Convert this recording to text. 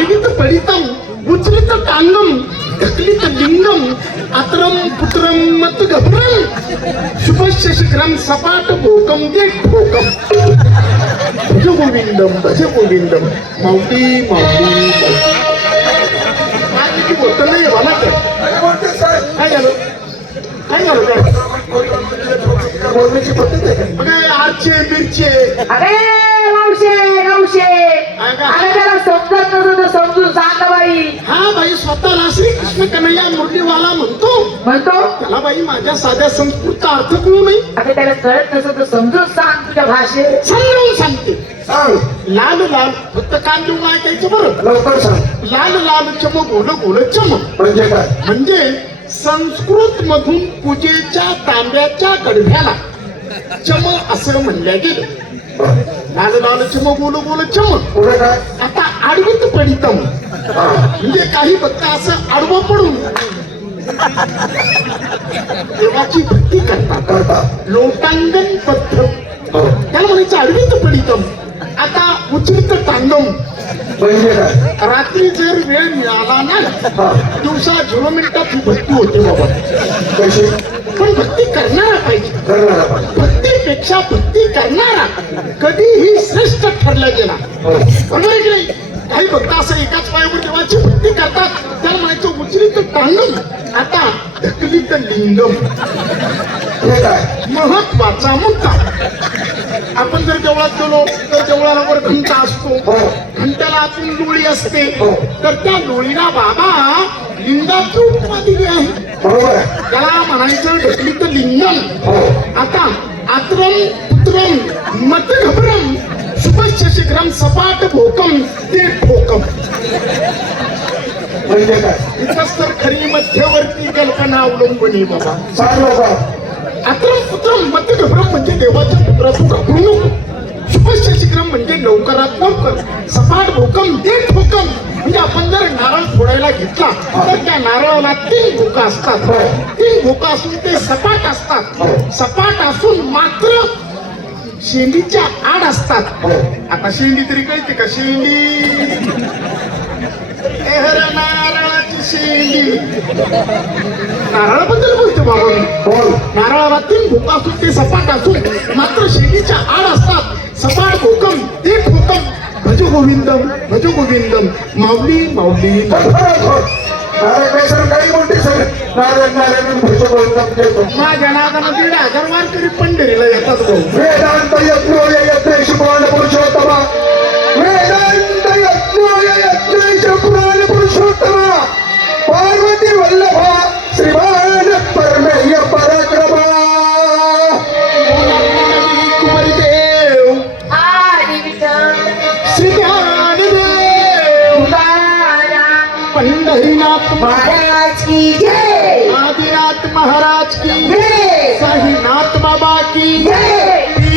आडवीत पडितम उचलित टांगम ढकलित लिंगम आत्रम पुत्रम मत घबरम शुभस्य शीघ्रम सपाट भोकम दे ठोकम भज गोविंदम माऊली माझी बोलत नाही मला काय झालं बोलण्याची पद्धत आहे बघा आरचे मिरचे अरे नवशे अरे त्याला समजत नसतं समजून सांग बाई. हा बाई स्वतःला श्रीकृष्ण कन्हैया मुरलीवाला म्हणतो त्याला बाई माझ्या साध्या संस्कृतचा अर्थ कळू नाही. अरे त्याला कळत नसतं तर समजून सांग तुझ्या भाषेत. समजावून सांगते सांग. लाल फक्त कान देऊन ऐकायचं बरं लवकर सांग. लाल चम गोल चम म्हणजे काय म्हणजे संस्कृत मधून पूजेच्या तांब्याच्या गडव्याला चम असं म्हणल्या गेलं. लाल चम गोल चम आता आडवीत पडितम म्हणजे काही भक्त असं आडवं पडून देवाची भक्ती करतात. लोटांगण पद्धत त्याला म्हणायचं आडवीत पडितम. आता उचलित टांगम म्हणजे रात्री जर वेळ मिळाला नाही दिवसा 0 मिनिटात भक्ती होते बाबा कशी पण भक्ती करणारा पाहिजे. भक्तीपेक्षा भक्ती करणारा कधीही श्रेष्ठ ठरला गेला बरोबर आहे की नाही. काही भक्त असं एकाच पायावर देवाची भक्ती करतात त्याला म्हणायचं उचलित टांगम. आता ढकलित लिंगम महत्वाचा मुद्दा. आपण जर देवळात गेलो तर देवळावर घंटा असतो घंट्याला आतून लोळी असते तर त्या लोळीला बाबा लिंगाची उपमा दिली आहे त्याला म्हणायचं ढकलित लिंगम. आता आत्रम पुत्रम मत घबरम शुभस्य शीघ्रम सपाट भोकम ते ठोकम म्हणजे काय इथंच तर खरी मध्यवर्ती कल्पना अवलंबून बाबा सांग. आत्रम पुत्रम मत घबरम म्हणजे देवाच्या पुत्रातून घाबरू नको. शुभस्य शीघ्रम म्हणजे लवकरात लवकर. सपाट भोकम ते ठोकम म्हणजे आपण जर नारळ फोडायला घेतला तर त्या नारळाला 3 भोका असतात. 3 भोका असून ते सपाट असतात. सपाट असून मात्र शेंडीच्या आड असतात. आता शेंडी तरी कळते का शेंडी नारळाची शेंडी नारळाबद्दल बोलतो बाबा. नारळाला 3 भोका असून ते सपाट असून मात्र शेंडीच्या आड असतात. सपाट भोकम ते ठोकम भज गोविंदम माऊली माझ्या नादानं 1,500 वारकरी पंढरीला येतात. वेदांत यज्ञेश पुराण पुरुषोत्तमा वेदांत यज्ञेश पुराण पुरुषोत्तमा पार्वती वल्लभा श्रीमान परमेय पराक्रमा कुमारीदेव श्री ज्ञानदेव पंढरीनाथ महाराज की जय. आदिनाथ महाराज की जय. साईनाथ